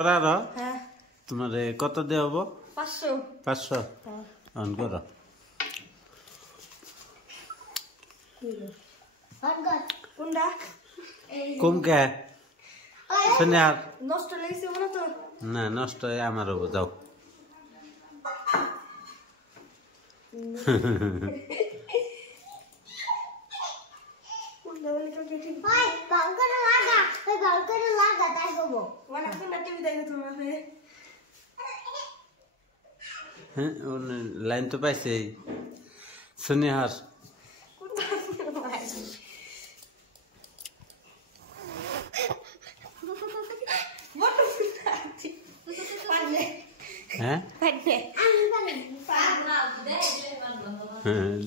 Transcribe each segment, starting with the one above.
হ্যাঁ তোমার কত দিয়ে হবো 500 500 অন করো কোনটা কম কে শুনে আর নষ্ট লাগছে মনে তো না নষ্ট আমার হবো যাও লাইন তো পাইছে শুনে হার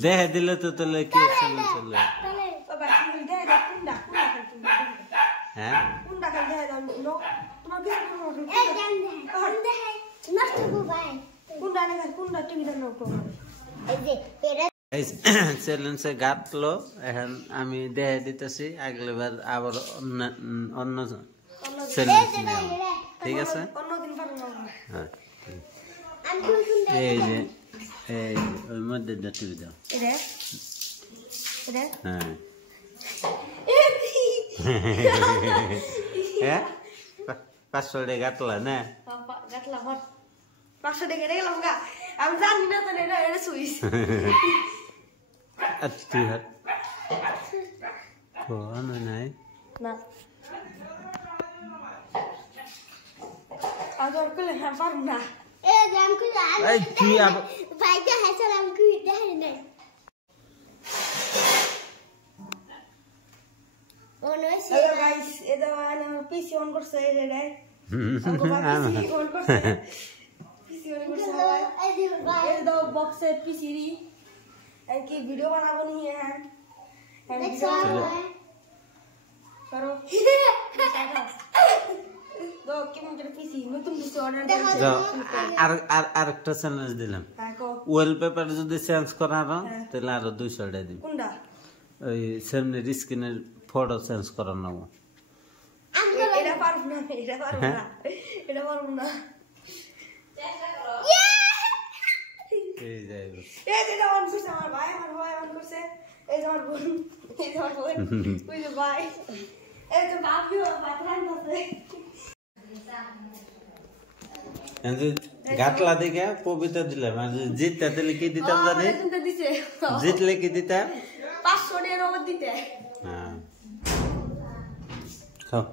দেহে দিলে তো তাহলে কি চলে হ্যাঁ চ্যালেঞ্জে গাঁটলো এখন আমি দেহে দিতেছি আগলেবার আবার অন্য চ্যালেঞ্জ নেব ঠিক আছে হ্যাঁ এই যে এই ওর মধ্যে টিভি দাও হ্যাঁ 500 টাকা গাঁটলা না গাঁটলা 500 টাকা গেলাম গা আমি জানি না তো এটা সুইস আচ্ছা হাত কোন নাই না আদর কলে হ্যাঁ পার না এ জাম কইলা এই তুই আব ভাইটা হাসালাম কই দেখ না ওনসে হ্যালো গাইস এটা মানে পিসি অন করছে এই রে পিসি অন করছে পিসি অন করছে এই দাও বক্সে পিসি রি এই কি ভিডিও বানাবো নি হ্যাঁ করো দো কেমন করে পিসি নতুন পিসি অর্ডার দাও আর একটা চ্যালেঞ্জ দিলাম ওয়ালপেপার যদি চেঞ্জ করানো তাহলে আরো 200 টাকা দিই কোনটা ওই সামনের স্ক্রিনের ফটো চেঞ্জ করানো এটা পারবো না এটা পারবো না এটা পারবো না চেষ্টা করো এই যাইবো এই যে অন করছে আমার ভাই অন করছে এই যে আমার বোন এই যে আমার বোন ওই যে ভাই এই যে বাপিও বাতরান করছে এন্ড গাটলা দেখে পবিত্র দিলাম আর জিততে দিলে কি দিতাম জানি জিতলে কি দিতাম 500 টাকা নগদ দিতে হ্যাঁ খাও